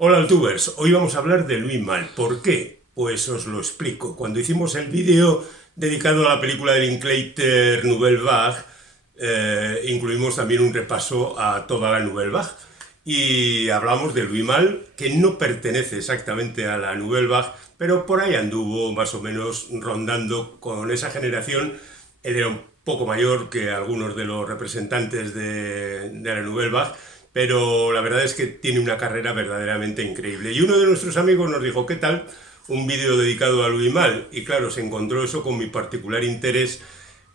Hola Altubers, hoy vamos a hablar de Louis Malle. ¿Por qué? Pues os lo explico. Cuando hicimos el vídeo dedicado a la película de Linklater Nouvelle Vague, incluimos también un repaso a toda la Nouvelle Vague. Y hablamos de Louis Malle, que no pertenece exactamente a la Nouvelle Vague, pero por ahí anduvo más o menos rondando con esa generación. Él era un poco mayor que algunos de los representantes de la Nouvelle Vague, pero la verdad es que tiene una carrera verdaderamente increíble. Y uno de nuestros amigos nos dijo, ¿qué tal un vídeo dedicado a Louis Malle? Y claro, se encontró eso con mi particular interés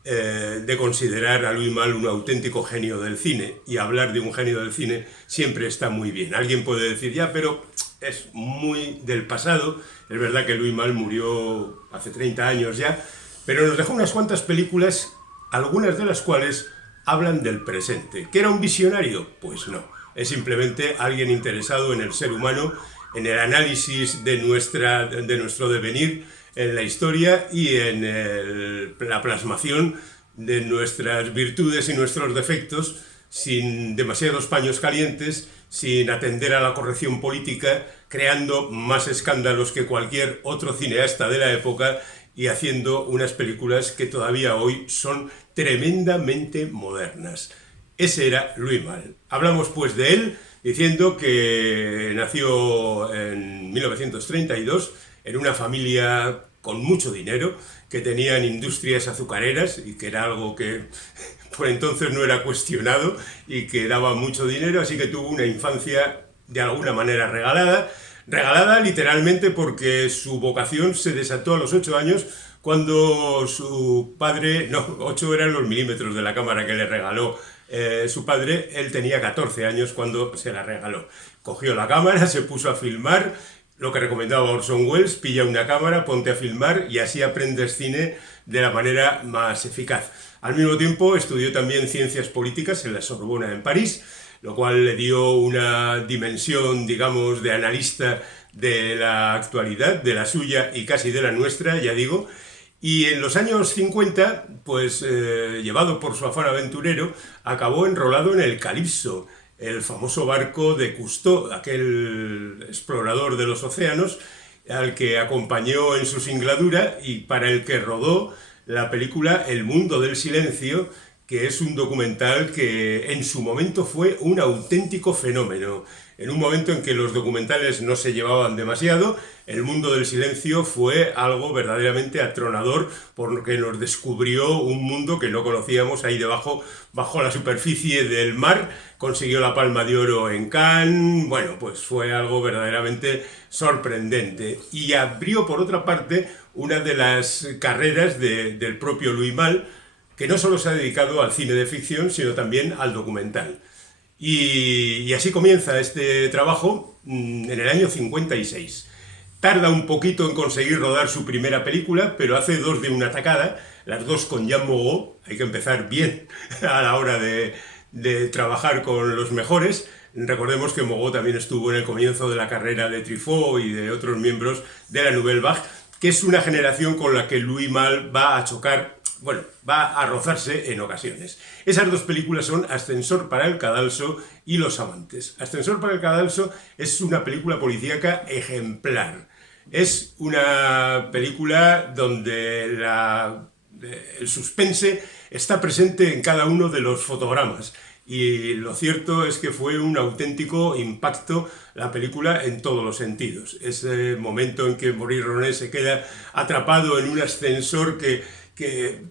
de considerar a Louis Malle un auténtico genio del cine. Y hablar de un genio del cine siempre está muy bien. Alguien puede decir, ya, pero es muy del pasado. Es verdad que Louis Malle murió hace 30 años ya, pero nos dejó unas cuantas películas, algunas de las cuales hablan del presente. ¿Que era un visionario? Pues no. Es simplemente alguien interesado en el ser humano, en el análisis de nuestro devenir, en la historia y en la plasmación de nuestras virtudes y nuestros defectos, sin demasiados paños calientes, sin atender a la corrección política, creando más escándalos que cualquier otro cineasta de la época y haciendo unas películas que todavía hoy son tremendamente modernas. Ese era Louis Malle. Hablamos pues de él diciendo que nació en 1932 en una familia con mucho dinero, que tenían industrias azucareras y que era algo que por entonces no era cuestionado y que daba mucho dinero, así que tuvo una infancia de alguna manera regalada. Regalada literalmente porque su vocación se desató a los 8 años cuando su padre, no, 8 eran los milímetros de la cámara que le regaló su padre, él tenía 14 años cuando se la regaló. Cogió la cámara, se puso a filmar, lo que recomendaba Orson Welles, pilla una cámara, ponte a filmar y así aprendes cine de la manera más eficaz. Al mismo tiempo estudió también ciencias políticas en la Sorbona en París, lo cual le dio una dimensión, digamos, de analista de la actualidad, de la suya y casi de la nuestra, ya digo. Y en los años 50, pues llevado por su afán aventurero, acabó enrolado en el Calypso, el famoso barco de Cousteau, aquel explorador de los océanos, al que acompañó en su singladura y para el que rodó la película El mundo del silencio, que es un documental que en su momento fue un auténtico fenómeno. En un momento en que los documentales no se llevaban demasiado, El mundo del silencio fue algo verdaderamente atronador porque nos descubrió un mundo que no conocíamos ahí debajo, bajo la superficie del mar. Consiguió la Palma de Oro en Cannes. Bueno, pues fue algo verdaderamente sorprendente. Y abrió, por otra parte, una de las carreras del propio Louis Malle, que no solo se ha dedicado al cine de ficción, sino también al documental. Y así comienza este trabajo en el año 56. Tarda un poquito en conseguir rodar su primera película, pero hace dos de una tacada, las dos con Jean Moreau. Hay que empezar bien a la hora de trabajar con los mejores. Recordemos que Moreau también estuvo en el comienzo de la carrera de Truffaut y de otros miembros de la Nouvelle Vague, que es una generación con la que Louis Malle va a chocar, bueno, va a rozarse en ocasiones. Esas dos películas son Ascensor para el Cadalso y Los amantes. Ascensor para el Cadalso es una película policíaca ejemplar. Es una película donde el suspense está presente en cada uno de los fotogramas. Y lo cierto es que fue un auténtico impacto la película en todos los sentidos. Ese momento en que Maurice Ronet se queda atrapado en un ascensor que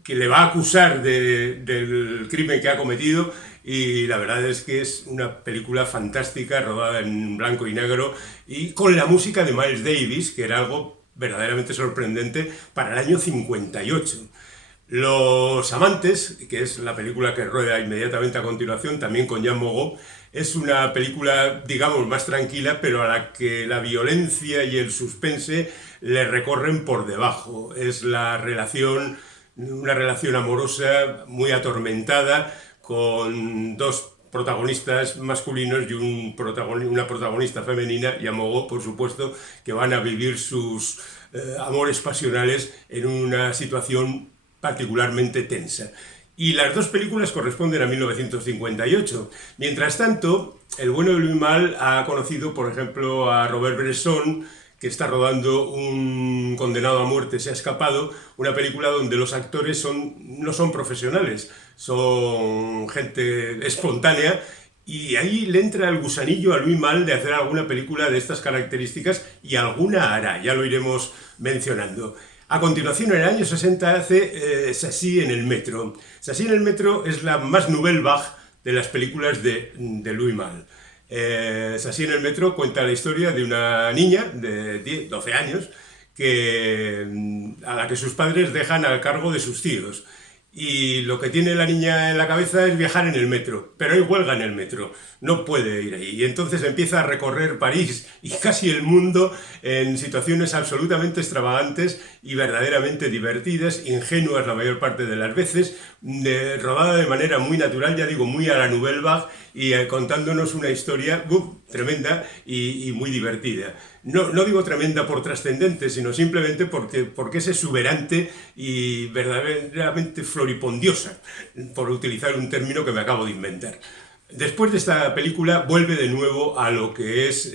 le va a acusar del crimen que ha cometido, y la verdad es que es una película fantástica, rodada en blanco y negro y con la música de Miles Davis, que era algo verdaderamente sorprendente para el año 58. Los amantes, que es la película que rueda inmediatamente a continuación, también con Jean Moreau, es una película, digamos, más tranquila, pero a la que la violencia y el suspense le recorren por debajo. Es una relación amorosa muy atormentada, con dos protagonistas masculinos y una protagonista femenina, Jean Moreau, por supuesto, que van a vivir sus amores pasionales en una situación particularmente tensa. Y las dos películas corresponden a 1958. Mientras tanto, el bueno de Louis Malle ha conocido, por ejemplo, a Robert Bresson, que está rodando Un condenado a muerte se ha escapado, una película donde los actores no son profesionales, son gente espontánea, y ahí le entra el gusanillo a Louis Malle de hacer alguna película de estas características, y alguna hará, ya lo iremos mencionando. A continuación, en el año 60, hace Sassy en el metro. Sassy en el metro es la más nouvelle vague de las películas de Louis Malle. Sassy en el metro cuenta la historia de una niña de 12 años a la que sus padres dejan al cargo de sus tíos. Y lo que tiene la niña en la cabeza es viajar en el metro, pero hay huelga en el metro, no puede ir ahí. Y entonces empieza a recorrer París y casi el mundo en situaciones absolutamente extravagantes y verdaderamente divertidas, ingenuas la mayor parte de las veces, rodada de manera muy natural, ya digo, muy a la Nouvelle Vague, y contándonos una historia tremenda y muy divertida. No digo tremenda por trascendente, sino simplemente porque es exuberante y verdaderamente floripondiosa, por utilizar un término que me acabo de inventar. Después de esta película vuelve de nuevo a lo que es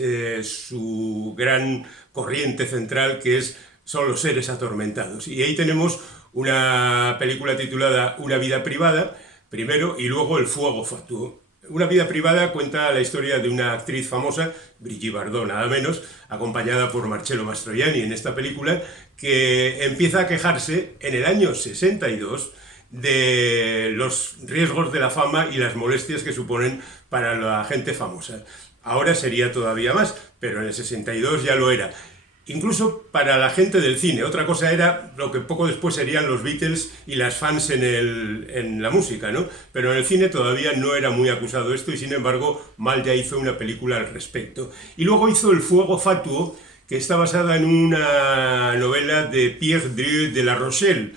su gran corriente central, son los seres atormentados. Y ahí tenemos una película titulada Una vida privada, primero, y luego El fuego fatuo. Una vida privada cuenta la historia de una actriz famosa, Brigitte Bardot nada menos, acompañada por Marcello Mastroianni en esta película, que empieza a quejarse en el año 62 de los riesgos de la fama y las molestias que suponen para la gente famosa. Ahora sería todavía más, pero en el 62 ya lo era. Incluso para la gente del cine. Otra cosa era lo que poco después serían los Beatles y las fans en la música, ¿no? Pero en el cine todavía no era muy acusado esto, y sin embargo Malle ya hizo una película al respecto. Y luego hizo El fuego fatuo, que está basada en una novela de Pierre Drieux de La Rochelle,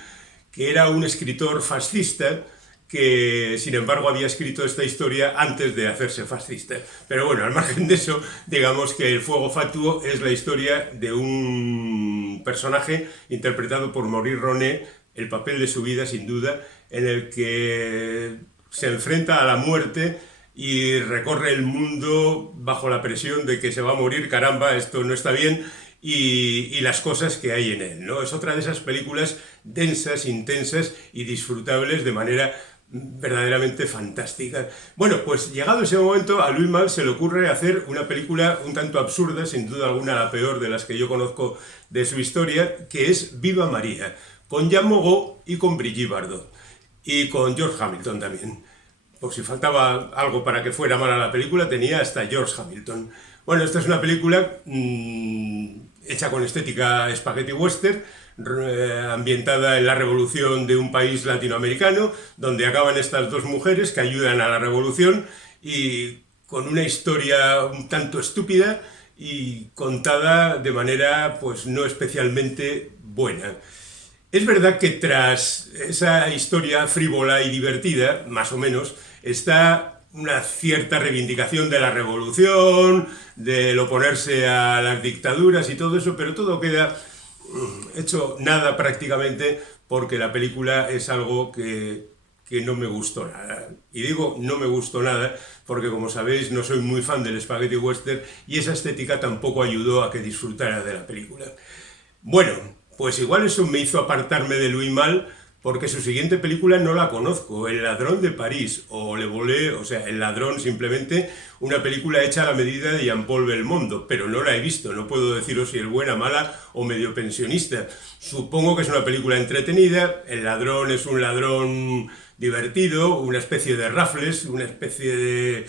que era un escritor fascista que, sin embargo, había escrito esta historia antes de hacerse fascista. Pero bueno, al margen de eso, digamos que El fuego fatuo es la historia de un personaje interpretado por Maurice Ronet, el papel de su vida, sin duda, en el que se enfrenta a la muerte y recorre el mundo bajo la presión de que se va a morir, caramba, esto no está bien, y las cosas que hay en él, ¿no? Es otra de esas películas densas, intensas y disfrutables de manera verdaderamente fantástica. Bueno, pues llegado ese momento, a Louis Malle se le ocurre hacer una película un tanto absurda, sin duda alguna la peor de las que yo conozco de su historia, que es Viva María, con Jean Moreau y con Brigitte Bardot, y con George Hamilton también. Por si faltaba algo para que fuera mala la película, tenía hasta George Hamilton. Bueno, esta es una película hecha con estética spaghetti western, ambientada en la revolución de un país latinoamericano, donde acaban estas dos mujeres que ayudan a la revolución, y con una historia un tanto estúpida y contada de manera pues no especialmente buena. Es verdad que tras esa historia frívola y divertida, más o menos, está una cierta reivindicación de la revolución, del oponerse a las dictaduras y todo eso, pero todo queda hecho nada prácticamente, porque la película es algo que no me gustó nada. Y digo no me gustó nada porque, como sabéis, no soy muy fan del spaghetti western, y esa estética tampoco ayudó a que disfrutara de la película. Bueno, pues igual eso me hizo apartarme de Louis Malle, porque su siguiente película no la conozco, El ladrón de París, o Le Volé, o sea, El ladrón simplemente, una película hecha a la medida de Jean-Paul Belmondo, pero no la he visto, no puedo deciros si es buena, mala o medio pensionista. Supongo que es una película entretenida. El ladrón es un ladrón divertido, una especie de Raffles, una especie de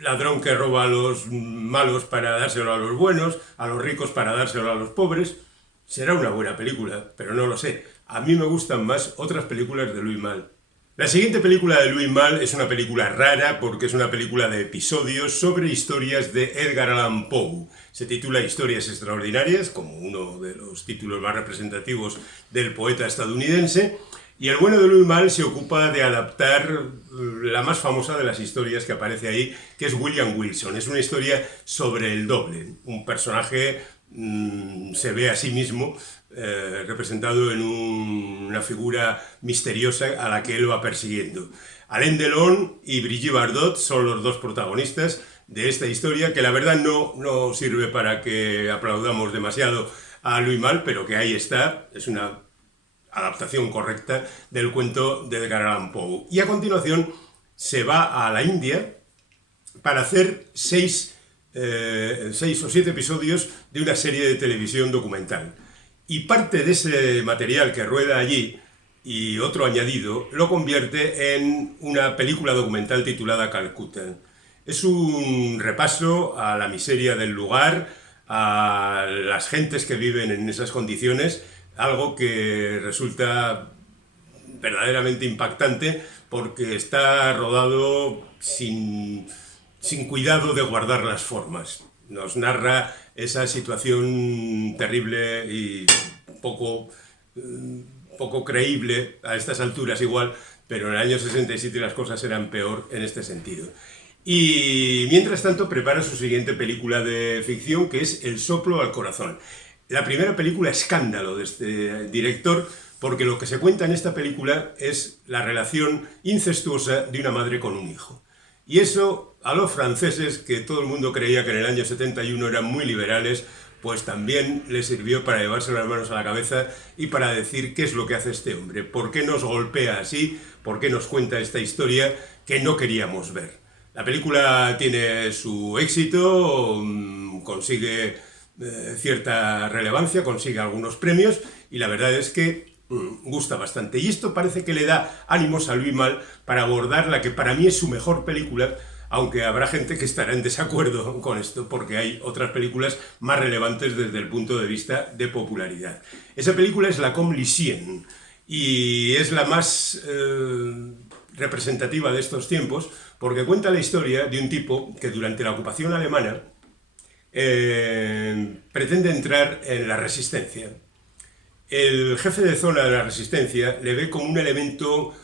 ladrón que roba a los malos para dárselo a los buenos, a los ricos para dárselo a los pobres. Será una buena película, pero no lo sé. A mí me gustan más otras películas de Louis Malle. La siguiente película de Louis Malle es una película rara, porque es una película de episodios sobre historias de Edgar Allan Poe. Se titula Historias Extraordinarias, como uno de los títulos más representativos del poeta estadounidense, y el bueno de Louis Malle se ocupa de adaptar la más famosa de las historias que aparece ahí, que es William Wilson. Es una historia sobre el doble, un personaje se ve a sí mismo representado en una figura misteriosa a la que él va persiguiendo. Alain Delon y Brigitte Bardot son los dos protagonistas de esta historia, que la verdad no sirve para que aplaudamos demasiado a Louis Malle, pero que ahí está, es una adaptación correcta del cuento de Edgar Allan Poe. Y a continuación se va a la India para hacer 6 o 7 episodios de una serie de televisión documental. Y parte de ese material que rueda allí y otro añadido lo convierte en una película documental titulada Calcuta. Es un repaso a la miseria del lugar, a las gentes que viven en esas condiciones, algo que resulta verdaderamente impactante porque está rodado sin cuidado de guardar las formas. Nos narra esa situación terrible y poco creíble a estas alturas igual, pero en el año 67 las cosas eran peor en este sentido. Y mientras tanto prepara su siguiente película de ficción, que es El soplo al corazón. La primera película escándalo de este director, porque lo que se cuenta en esta película es la relación incestuosa de una madre con un hijo. Y eso a los franceses, que todo el mundo creía que en el año 71 eran muy liberales, pues también les sirvió para llevarse las manos a la cabeza y para decir qué es lo que hace este hombre, por qué nos golpea así, por qué nos cuenta esta historia que no queríamos ver. La película tiene su éxito, consigue cierta relevancia, consigue algunos premios y la verdad es que gusta bastante. Y esto parece que le da ánimos a Louis Malle para abordar la que para mí es su mejor película, aunque habrá gente que estará en desacuerdo con esto, porque hay otras películas más relevantes desde el punto de vista de popularidad. Esa película es La Comme Lucien, y es la más representativa de estos tiempos, porque cuenta la historia de un tipo que durante la ocupación alemana pretende entrar en la resistencia. El jefe de zona de la resistencia le ve como un elemento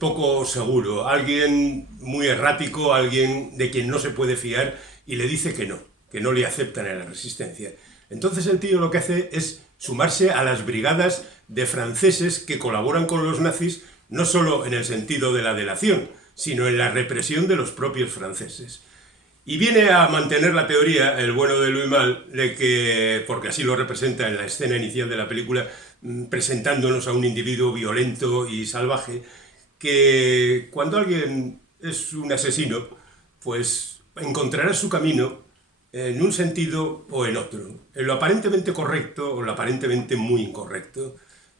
poco seguro, alguien muy errático, alguien de quien no se puede fiar, y le dice que no le aceptan en la resistencia. Entonces el tío lo que hace es sumarse a las brigadas de franceses que colaboran con los nazis, no solo en el sentido de la delación, sino en la represión de los propios franceses. Y viene a mantener la teoría, el bueno de Louis Malle, de que, porque así lo representa en la escena inicial de la película, presentándonos a un individuo violento y salvaje, que cuando alguien es un asesino, pues encontrará su camino en un sentido o en otro, en lo aparentemente correcto o lo aparentemente muy incorrecto,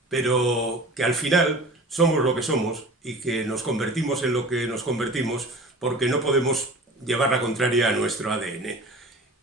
pero que al final somos lo que somos y que nos convertimos en lo que nos convertimos porque no podemos llevar la contraria a nuestro ADN.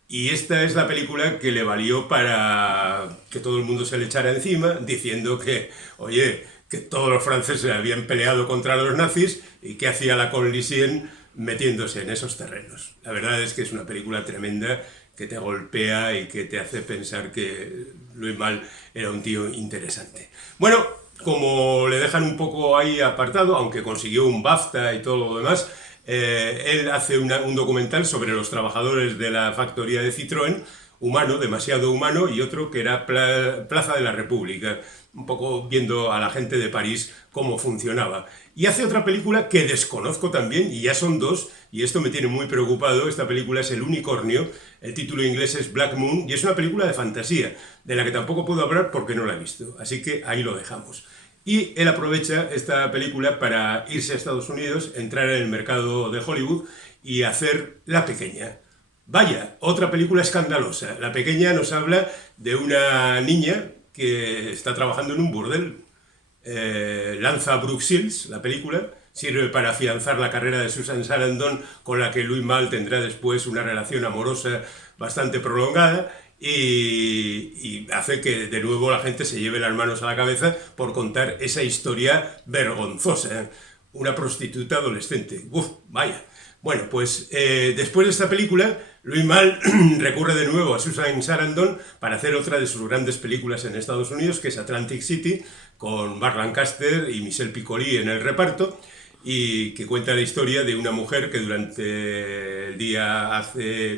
Y esta es la película que le valió para que todo el mundo se le echara encima, diciendo que, oye, que todos los franceses habían peleado contra los nazis y que hacía la Comme Lucien metiéndose en esos terrenos. La verdad es que es una película tremenda que te golpea y que te hace pensar que Louis Malle era un tío interesante. Bueno, como le dejan un poco ahí apartado, aunque consiguió un BAFTA y todo lo demás, él hace un documental sobre los trabajadores de la factoría de Citroën, humano, demasiado humano, y otro que era Plaza de la República, un poco viendo a la gente de París cómo funcionaba. Y hace otra película que desconozco también, y ya son dos, y esto me tiene muy preocupado. Esta película es El Unicornio, el título inglés es Black Moon, y es una película de fantasía, de la que tampoco puedo hablar porque no la he visto, así que ahí lo dejamos. Y él aprovecha esta película para irse a Estados Unidos, entrar en el mercado de Hollywood y hacer La Pequeña. Vaya, otra película escandalosa. La Pequeña nos habla de una niña que está trabajando en un burdel. Lanza Brooke Shields, la película, sirve para afianzar la carrera de Susan Sarandon, con la que Louis Malle tendrá después una relación amorosa bastante prolongada, y hace que de nuevo la gente se lleve las manos a la cabeza por contar esa historia vergonzosa. Una prostituta adolescente. ¡Uf! Vaya. Bueno, pues después de esta película, Louis Malle recurre de nuevo a Susan Sarandon para hacer otra de sus grandes películas en Estados Unidos, que es Atlantic City, con Burt Lancaster y Michel Piccoli en el reparto, y que cuenta la historia de una mujer que durante el día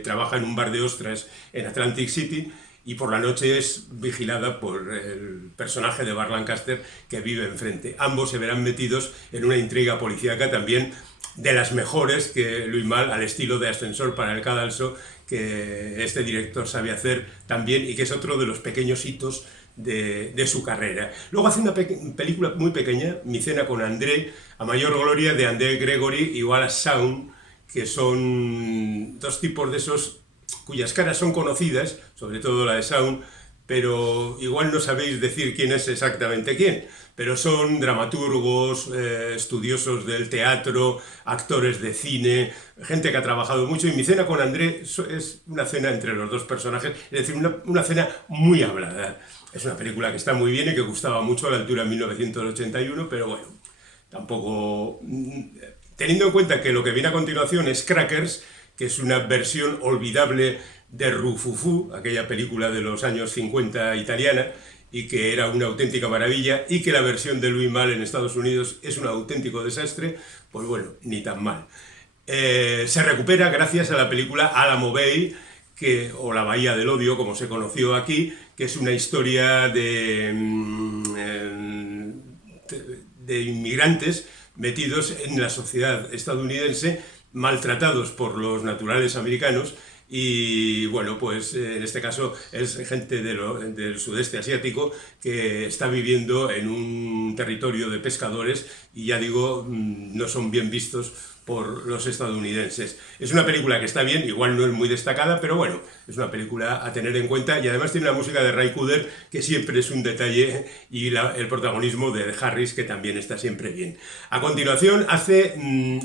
trabaja en un bar de ostras en Atlantic City y por la noche es vigilada por el personaje de Burt Lancaster que vive enfrente. Ambos se verán metidos en una intriga policíaca también de las mejores que Louis Malle, al estilo de Ascensor para el cadalso, que este director sabe hacer también y que es otro de los pequeños hitos de su carrera. Luego hace una película muy pequeña, Mi cena con André, a mayor gloria de André Gregory y Wallace Shawn, que son dos tipos de esos cuyas caras son conocidas, sobre todo la de Shawn, pero igual no sabéis decir quién es exactamente quién, pero son dramaturgos, estudiosos del teatro, actores de cine, gente que ha trabajado mucho, y Mi cena con André es una cena entre los dos personajes, es decir, una cena muy hablada. Es una película que está muy bien y que gustaba mucho a la altura de 1981, pero bueno, tampoco... Teniendo en cuenta que lo que viene a continuación es Crackers, que es una versión olvidable de Rufufu, aquella película de los años 50 italiana, y que era una auténtica maravilla, y que la versión de Louis Malle en Estados Unidos es un auténtico desastre, pues bueno, ni tan mal. Se recupera gracias a la película Alamo Bay, o La Bahía del Odio, como se conoció aquí, que es una historia de inmigrantes metidos en la sociedad estadounidense, maltratados por los naturales americanos, y bueno, pues en este caso es gente del sudeste asiático que está viviendo en un territorio de pescadores y ya digo, no son bien vistos por los estadounidenses. Es una película que está bien, igual no es muy destacada, pero bueno, es una película a tener en cuenta y además tiene la música de Ray Cooder, que siempre es un detalle, y el protagonismo de Harris, que también está siempre bien. A continuación hace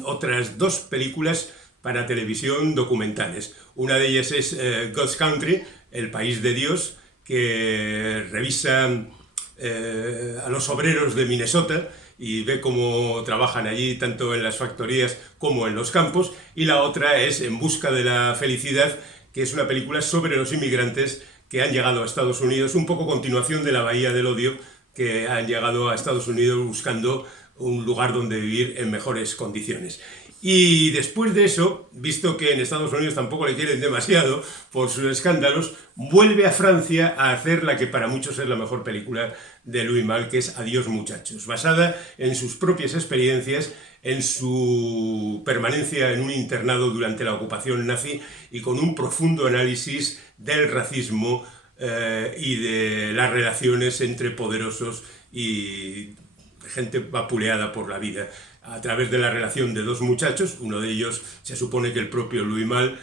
otras dos películas para televisión documentales. Una de ellas es God's Country, El País de Dios, que revisa a los obreros de Minnesota y ve cómo trabajan allí tanto en las factorías como en los campos, y la otra es En busca de la felicidad, que es una película sobre los inmigrantes que han llegado a Estados Unidos, un poco continuación de La Bahía del Odio, que han llegado a Estados Unidos buscando un lugar donde vivir en mejores condiciones. Y después de eso, visto que en Estados Unidos tampoco le quieren demasiado por sus escándalos, vuelve a Francia a hacer la que para muchos es la mejor película de Louis Malle, que es Adiós muchachos, basada en sus propias experiencias, en su permanencia en un internado durante la ocupación nazi y con un profundo análisis del racismo y de las relaciones entre poderosos y gente vapuleada por la vida, a través de la relación de dos muchachos. Uno de ellos se supone que el propio Louis Malle,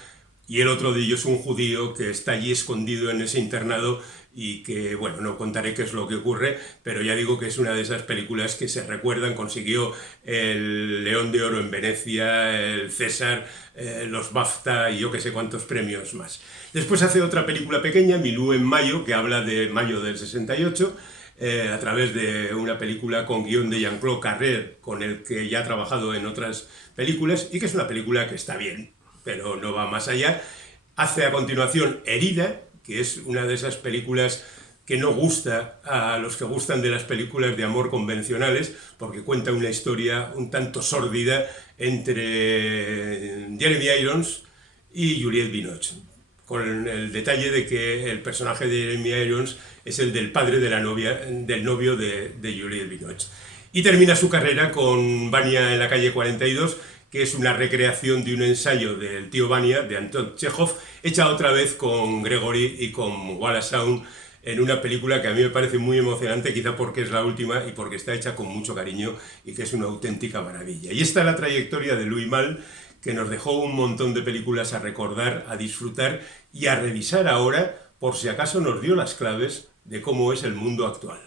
y el otro de ellos un judío que está allí escondido en ese internado y que, bueno, no contaré qué es lo que ocurre, pero ya digo que es una de esas películas que se recuerdan. Consiguió el León de Oro en Venecia, el César, los BAFTA y yo que sé cuántos premios más. Después hace otra película pequeña, Milú en mayo, que habla de mayo del 68, a través de una película con guión de Jean-Claude Carrère, con el que ya ha trabajado en otras películas, y que es una película que está bien, pero no va más allá. Hace a continuación Herida, que es una de esas películas que no gusta a los que gustan de las películas de amor convencionales, porque cuenta una historia un tanto sórdida entre Jeremy Irons y Juliette Binoche, con el detalle de que el personaje de Jeremy Irons es el del padre de la novia, del novio de Juliette Binoche. Y termina su carrera con Vania en la calle 42, que es una recreación de un ensayo del tío Vania, de Anton Chekhov, hecha otra vez con Gregory y con Wallace Shawn, en una película que a mí me parece muy emocionante, quizá porque es la última y porque está hecha con mucho cariño y que es una auténtica maravilla. Y esta es la trayectoria de Louis Malle, que nos dejó un montón de películas a recordar, a disfrutar y a revisar ahora, por si acaso nos dio las claves de cómo es el mundo actual.